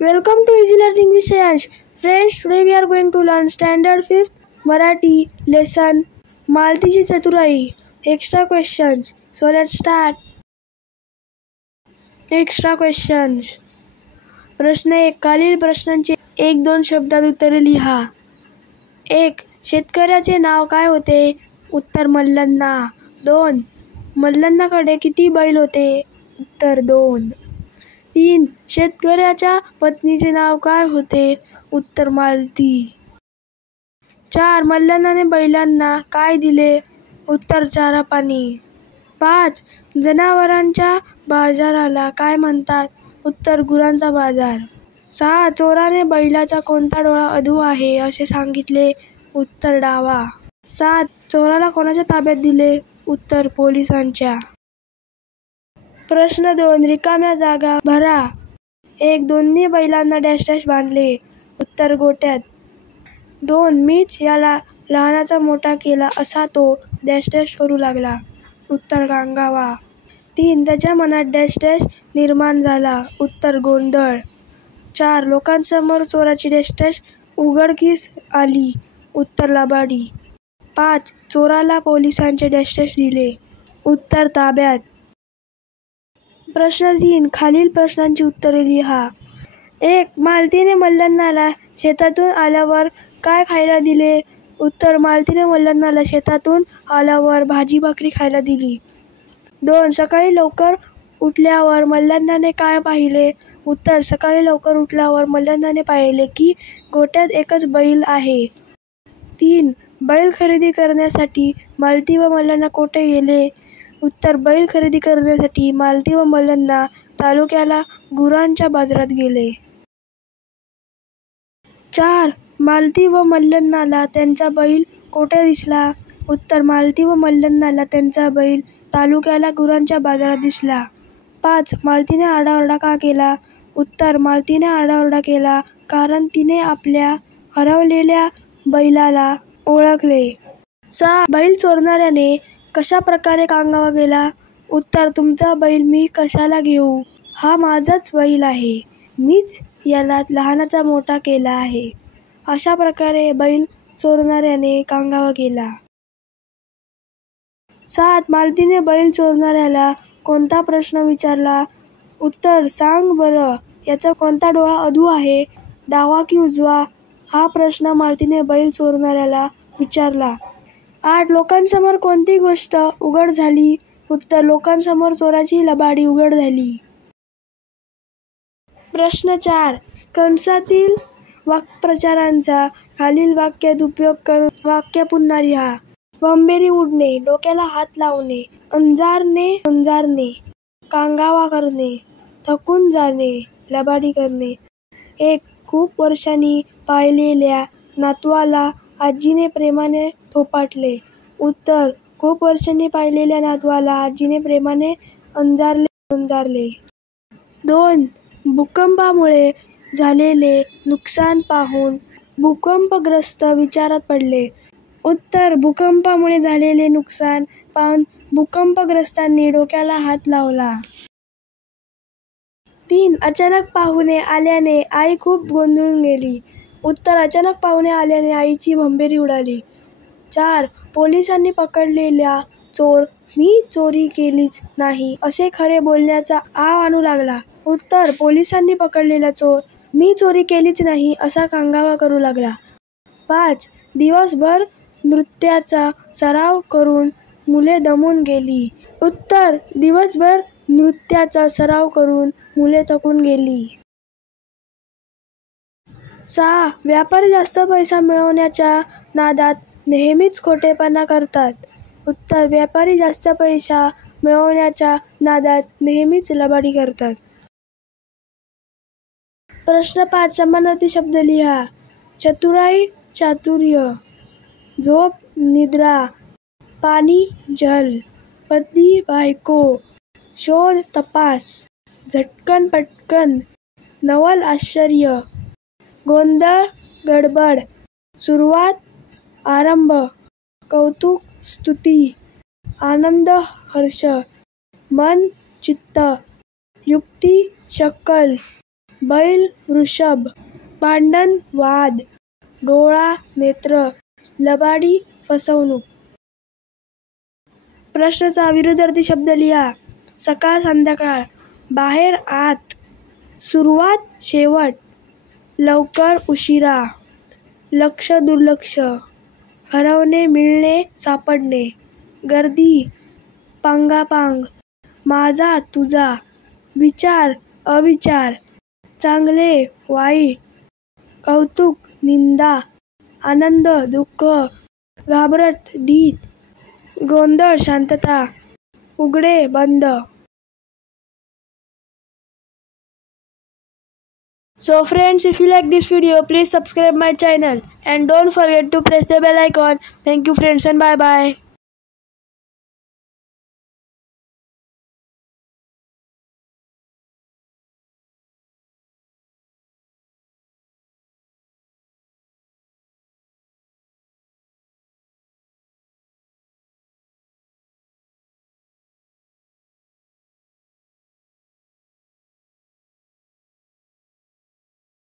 Welcome to Easy Learning with Sayansh. Friends, today we are going to learn Standard 5th Marathi lesson मालतीची चतुराई. Extra questions. So let's start. Extra questions. प्रश्न 1. खालील प्रश्नांची 1-2 शब्दात उत्तरे लिहा. 1. शेतकऱ्याचे नाव काय होते? उत्तर मल्लण्णा. 2. मल्लण्णाकडे किती बैल होते? उत्तर 2. 3. शेतकऱ्याच्या पत्नीचे नाव काय होते? उत्तर मालती. 4. मल्लण्णाने बैलांना काय दिले? उत्तर चारा पाणी. 5. जनावरांच्या बाजाराला काय म्हणतात? उत्तर गुरांचा बाजार. 6. चोराने बैलाचा कोणता डोळा अधू आहे असे सांगितले? उत्तर डावा. 7. चोराला कोणाच्या ताब्यात दिले? उत्तर पोलिसांच्या. प्रश्न 2. रिकाम्या जागा भरा. 1. दोन्ही बैलांना डॅश डॅश बांधले? उत्तर गोट्यात. 2. मीच याला लहानाचा मोठा केला असा तो डॅश डॅश करू लागला? उत्तर गांगावा. 3. त्याच्या मनात डॅश डॅश निर्माण झाला? उत्तर गोंधळ. 4. लोकांसमोर चोराची डॅश डॅश उघडकीस आली? उत्तर लबाडी. 5. चोराला पोलिसांचे डॅश डॅश दिले? उत्तर ताब्यात. प्रश्न 3. खालील प्रश्नांची उत्तरे लिहा. 1. मालतीने मल्लण्णाला शेतातून आल्यावर काय खायला दिले? उत्तर मालतीने मल्लण्णाला शेतातून आल्यावर भाजी भाकरी खायला दिली. 2. सकाळी लवकर उठल्यावर मल्लण्णाने काय पाहिले? उत्तर सकाळी लवकर उठल्यावर मल्लण्णाने पाहिले की गोट्यात एकच बैल आहे. 3. बैल खरेदी करण्यासाठी मालती व मल्लण्णा कोठे गेले? उत्तर बैल खरेदी करण्यासाठी मालती व मल्लण्णा तालुक्याला गुरांच्या बाजारात गेले. 4. मालती व मल्लण्णाला त्यांचा बैल कोठे दिसला? उत्तर मालती व मल्लण्णाला त्यांचा बैल तालुक्याला गुरांच्या बाजारात दिसला. 5. मालतीने आरडाओरडा का केला? उत्तर मालतीने आरडाओरडा केला कारण तिने आपल्या हरवलेल्या बैलाला ओळखले. 6. बैल चोरणाऱ्याने कशा प्रकारे गांगावा गेला? उत्तर तुमचा बैल मी कशाला घेऊ? हा माझाच बैल आहे. मीच याला लहानाचा मोठा केला आहे. अशा प्रकारे बैल चोरणाऱ्याने गांगावा केला. 7. मालतीने बैल चोरणाऱ्याला कोणता प्रश्न विचारला? उत्तर सांग बरं याचा कोणता डोळा अधू आहे? डावा की उजवा? हा प्रश्न मालतीने बैल चोरणाऱ्याला विचारला. 8. लोकांसमोर कोणती गोष्ट उघड झाली? उत्तर लोकांसमोर चोराची लबाडी उघड झाली. प्रश्न 4. कंसातील वाक्प्रचारांचा खालील वाक्यात उपयोग करून वाक्य पुन्हा लिहा. भंबेरी उडणे, डोक्याला हात लावणे, अंजारणे, गांगावा करणे, थकून जाणे, लबाडी करणे. 1. खूप वर्षांनी पाहिलेल्या नातवाला आजीने प्रेमाने थोपाटले. उत्तर खूप वर्षांनी पाहिलेल्या नातवाला आजीने प्रेमाने अंजारले. 2. भूकंपामुळे झालेले नुकसान पाहून भूकंपग्रस्त विचारात पडले. उत्तर भूकंपामुळे झालेले नुकसान पाहून भूकंपग्रस्तांनी डोक्याला हात लावला. 3. अचानक पाहुणे आल्याने आई खूप गोंधळून गेली. उत्तर अचानक पाहुणे आल्याने आईची भंबेरी उडाली. 4. पोलिसांनी पकडलेला चोर मी चोरी केलीच नाही असे खरे बोलण्याचा आव आणू लागला. उत्तर पोलिसांनी पकडलेला चोर मी चोरी केलीच नाही असा गांगावा करू लागला. 5. दिवसभर नृत्याचा सराव करून मुले दमून गेली. उत्तर दिवसभर नृत्याचा सराव करून मुले थकून गेली. 6. व्यापारी जास्त पैसा मिळवण्याच्या नादात नेहमीच खोटेपणा करतात. उत्तर व्यापारी जास्त पैसा मिळवण्याच्या नादात नेहमीच लबाडी करतात. प्रश्न 5. समानार्थी शब्द लिहा. चतुराई चातुर्य, झोप निद्रा, पाणी जल, पती बायको, शोध तपास, झटकन पटकन, नवल आश्चर्य, गोंधळ गडबड, सुरुवात आरंभ, कौतुक स्तुती, आनंद हर्ष, मन चित्त, युक्ती शक्कल, बैल वृषभ, भांडण वाद, डोळा नेत्र, लबाडी फसवणूक. प्रश्नाचा विरुद्धार्थी शब्द लिहा. सकाळ संध्याकाळ, बाहेर आत, सुरुवात शेवट, लवकर उशिरा, लक्ष दुर्लक्ष, हरवणे मिळणे सापडणे, गर्दी पांगापांग, माझा तुझा, विचार अविचार, चांगले वाईट, कौतुक निंदा, आनंद दुःख, घाबरट भीत, गोंधळ शांतता, उघडे बंद. So friends, if you like this video, please subscribe my channel and don't forget to press the bell icon. Thank you friends and bye bye.